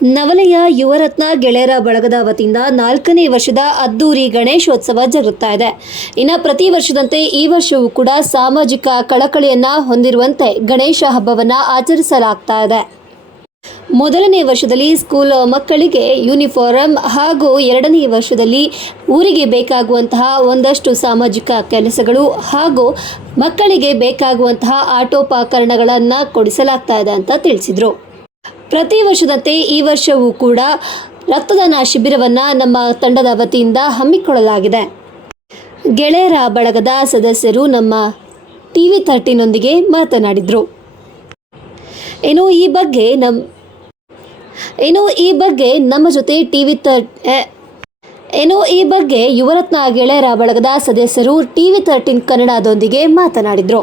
ನವಲೆಯ ಯುವರತ್ನ ಗೆಳೆಯರ ಬಳಗದ ವತಿಯಿಂದ ನಾಲ್ಕನೇ ವರ್ಷದ ಅದ್ದೂರಿ ಗಣೇಶೋತ್ಸವ ಜರುಗುತ್ತಾ ಇದೆ. ಇನ್ನು ಪ್ರತಿ ವರ್ಷದಂತೆ ಈ ವರ್ಷವೂ ಕೂಡ ಸಾಮಾಜಿಕ ಕಳಕಳಿಯನ್ನ ಹೊಂದಿರುವಂತೆ ಗಣೇಶ ಹಬ್ಬವನ್ನು ಆಚರಿಸಲಾಗ್ತಾ ಇದೆ. ಮೊದಲನೇ ವರ್ಷದಲ್ಲಿ ಸ್ಕೂಲ್ ಮಕ್ಕಳಿಗೆ ಯೂನಿಫಾರಂ ಹಾಗೂ ಎರಡನೇ ವರ್ಷದಲ್ಲಿ ಊರಿಗೆ ಬೇಕಾಗುವಂತಹ ಒಂದಷ್ಟು ಸಾಮಾಜಿಕ ಕೆಲಸಗಳು ಹಾಗೂ ಮಕ್ಕಳಿಗೆ ಬೇಕಾಗುವಂತಹ ಆಟೋಪಕರಣಗಳನ್ನು ಕೊಡಿಸಲಾಗ್ತಾ ಇದೆ ಅಂತ ತಿಳಿಸಿದರು. ಪ್ರತಿ ವರ್ಷದಂತೆ ಈ ವರ್ಷವೂ ಕೂಡ ರಕ್ತದಾನ ಶಿಬಿರವನ್ನು ನಮ್ಮ ತಂಡದ ವತಿಯಿಂದ ಹಮ್ಮಿಕೊಳ್ಳಲಾಗಿದೆ. ಗೆಳೆಯರ ಬಳಗದ ಸದಸ್ಯರು ನಮ್ಮ ಟಿ ವಿ ತರ್ಟಿನೊಂದಿಗೆ ಮಾತನಾಡಿದರು. ಇನ್ನು ಈ ಬಗ್ಗೆ ನಮ್ ಇನ್ನು ಈ ಬಗ್ಗೆ ನಮ್ಮ ಜೊತೆ ಟಿವಿ ತರ್ ಏನೋ ಇನ್ನು ಈ ಬಗ್ಗೆ ಯುವರತ್ನ ಗೆಳೆಯರ ಬಳಗದ ಸದಸ್ಯರು ಟಿವಿ ತರ್ಟೀನ್ ಕನ್ನಡದೊಂದಿಗೆ ಮಾತನಾಡಿದರು.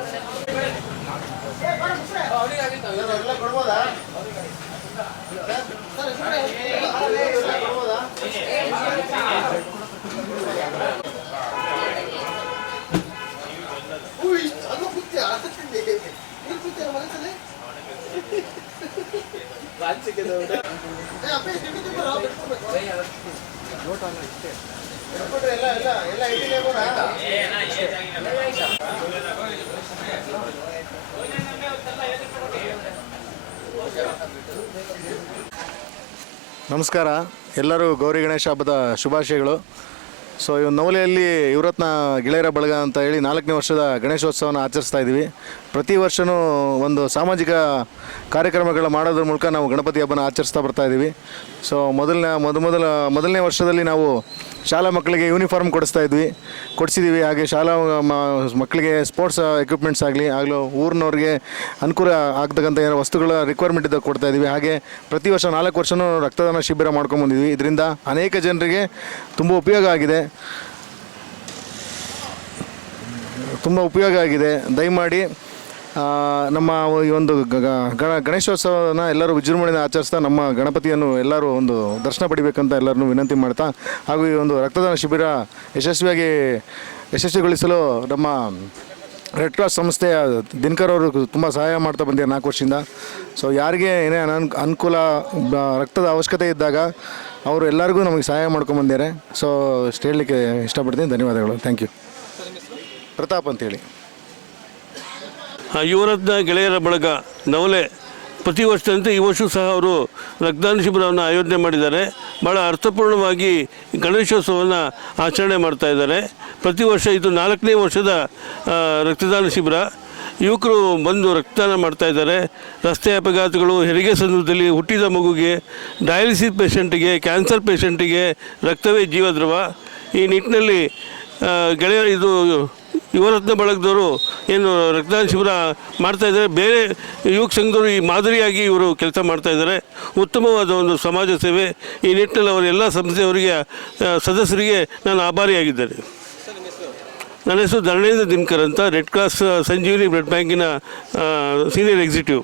ನಮಸ್ಕಾರ. ಎಲ್ಲರೂ ಗೌರಿ ಗಣೇಶ ಹಬ್ಬದ ಶುಭಾಶಯಗಳು. ಸೊ ಈ ನವಲೆಯಲ್ಲಿ ಯುವರತ್ನ ಗೆಳೆಯರ ಬಳಗ ಅಂತ ಹೇಳಿ ನಾಲ್ಕನೇ ವರ್ಷದ ಗಣೇಶೋತ್ಸವನ ಆಚರಿಸ್ತಾ ಇದ್ದೀವಿ. ಪ್ರತಿ ವರ್ಷವೂ ಒಂದು ಸಾಮಾಜಿಕ ಕಾರ್ಯಕ್ರಮಗಳ ಮಾಡೋದ್ರ ಮೂಲಕ ನಾವು ಗಣಪತಿ ಹಬ್ಬನ ಆಚರಿಸ್ತಾ ಬರ್ತಾ ಇದ್ದೀವಿ. ಸೊ ಮೊದಲನೇ, ಮೊದ, ಮೊದಲ, ಮೊದಲನೇ ವರ್ಷದಲ್ಲಿ ನಾವು ಶಾಲಾ ಮಕ್ಕಳಿಗೆ ಯೂನಿಫಾರ್ಮ್ ಕೊಡಿಸ್ತಾ ಇದ್ವಿ. ಕೊಡಿಸಿದ್ದೀವಿ ಹಾಗೆ ಶಾಲಾ ಮಕ್ಕಳಿಗೆ ಸ್ಪೋರ್ಟ್ಸ್ ಎಕ್ವಿಪ್ಮೆಂಟ್ಸ್ ಆಗಲಿ, ಆಗಲೂ ಊರಿನವ್ರಿಗೆ ಅನುಕೂಲ ಆಗ್ತಕ್ಕಂಥ ಏನೋ ವಸ್ತುಗಳ ರಿಕ್ವೈರ್ಮೆಂಟ್ ಇದ್ದಾಗ ಕೊಡ್ತಾ ಇದ್ದೀವಿ. ಹಾಗೆ ಪ್ರತಿ ವರ್ಷ ನಾಲ್ಕು ವರ್ಷವೂ ರಕ್ತದಾನ ಶಿಬಿರ ಮಾಡ್ಕೊಂಬಂದಿದ್ವಿ ಇದರಿಂದ ಅನೇಕ ಜನರಿಗೆ ತುಂಬ ಉಪಯೋಗ ಆಗಿದೆ. ತುಂಬ ಉಪಯೋಗ ಆಗಿದೆ. ದಯಮಾಡಿ ನಮ್ಮ ಈ ಒಂದು ಗಣ, ಗಣೇಶೋತ್ಸವನ ಎಲ್ಲರೂ ವಿಜೃಂಭಣೆಯಿಂದ ಆಚರಿಸ್ತಾ ನಮ್ಮ ಗಣಪತಿಯನ್ನು ಎಲ್ಲರೂ ಒಂದು ದರ್ಶನ ಪಡಿಬೇಕಂತ ಎಲ್ಲರನ್ನು ವಿನಂತಿ ಮಾಡ್ತಾ, ಹಾಗೂ ಈ ಒಂದು ರಕ್ತದಾನ ಶಿಬಿರ ಯಶಸ್ವಿಯಾಗಿ ಯಶಸ್ವಿಗೊಳಿಸಲು ನಮ್ಮ ರೆಡ್ ಕ್ರಾಸ್ ಸಂಸ್ಥೆಯ ದಿನಕರ್ ಅವರು ತುಂಬ ಸಹಾಯ ಮಾಡ್ತಾ ಬಂದಿದ್ದಾರೆ ನಾಲ್ಕು ವರ್ಷದಿಂದ. ಸೊ ಯಾರಿಗೆ ಏನೇ ಅನನ್, ಅನುಕೂಲ ರಕ್ತದ ಅವಶ್ಯಕತೆ ಇದ್ದಾಗ ಅವರು ಎಲ್ಲರಿಗೂ ನಮಗೆ ಸಹಾಯ ಮಾಡ್ಕೊಂಬಂದಿದ್ದಾರೆ ಸೊ ಇಷ್ಟು ಹೇಳಲಿಕ್ಕೆ ಇಷ್ಟಪಡ್ತೀನಿ. ಧನ್ಯವಾದಗಳು. ಥ್ಯಾಂಕ್ ಯು ಪ್ರತಾಪ್ ಅಂತೇಳಿ. ಯುವರತ್ನ ಗೆಳೆಯರ ಬಳಗ ನವಲೆ ಪ್ರತಿ ವರ್ಷದಂತೆ ಈ ವರ್ಷ ಸಹ ಅವರು ರಕ್ತದಾನ ಶಿಬಿರವನ್ನು ಆಯೋಜನೆ ಮಾಡಿದ್ದಾರೆ. ಭಾಳ ಅರ್ಥಪೂರ್ಣವಾಗಿ ಗಣೇಶೋತ್ಸವವನ್ನು ಆಚರಣೆ ಮಾಡ್ತಾ ಇದ್ದಾರೆ. ಪ್ರತಿ ವರ್ಷ ಇದು ನಾಲ್ಕನೇ ವರ್ಷದ ರಕ್ತದಾನ ಶಿಬಿರ. ಯುವಕರು ಬಂದು ರಕ್ತದಾನ ಮಾಡ್ತಾ ಇದ್ದಾರೆ. ರಸ್ತೆ ಅಪಘಾತಗಳು, ಹೆರಿಗೆ ಸಂದರ್ಭದಲ್ಲಿ ಹುಟ್ಟಿದ ಮಗುಗೆ ಡಯಾಲಿಸಿಸ್ ಪೇಷಂಟಿಗೆ, ಕ್ಯಾನ್ಸರ್ ಪೇಷಂಟಿಗೆ ರಕ್ತವೇ ಜೀವದ್ರವ ಈ ನಿಟ್ಟಿನಲ್ಲಿ ಆ, ಗೆಳೆಯ ಇದು ಯುವರತ್ನ ಬಳಗದವರು ಏನು ರಕ್ತದಾನ ಶಿಬಿರ ಮಾಡ್ತಾಯಿದ್ದಾರೆ ಬೇರೆ ಯುವಕ ಸಂಘದವರು ಈ ಮಾದರಿಯಾಗಿ ಇವರು ಕೆಲಸ ಮಾಡ್ತಾಯಿದ್ದಾರೆ ಉತ್ತಮವಾದ ಒಂದು ಸಮಾಜ ಸೇವೆ. ಈ ನಿಟ್ಟಿನಲ್ಲಿ ಅವರ ಎಲ್ಲ ಸಂಸ್ಥೆಯವರಿಗೆ ಸದಸ್ಯರಿಗೆ ನಾನು ಆಭಾರಿಯಾಗಿದ್ದೇನೆ. ನನ್ನ ಹೆಸರು ಧರಣೇಂದ್ರ ದಿನಕರ್ ಅಂತ. ರೆಡ್ ಕ್ರಾಸ್ ಸಂಜೀವಿನಿ ಬ್ಲಡ್ ಬ್ಯಾಂಕಿನ ಸೀನಿಯರ್ ಎಕ್ಸಿಕ್ಯೂಟಿವ್.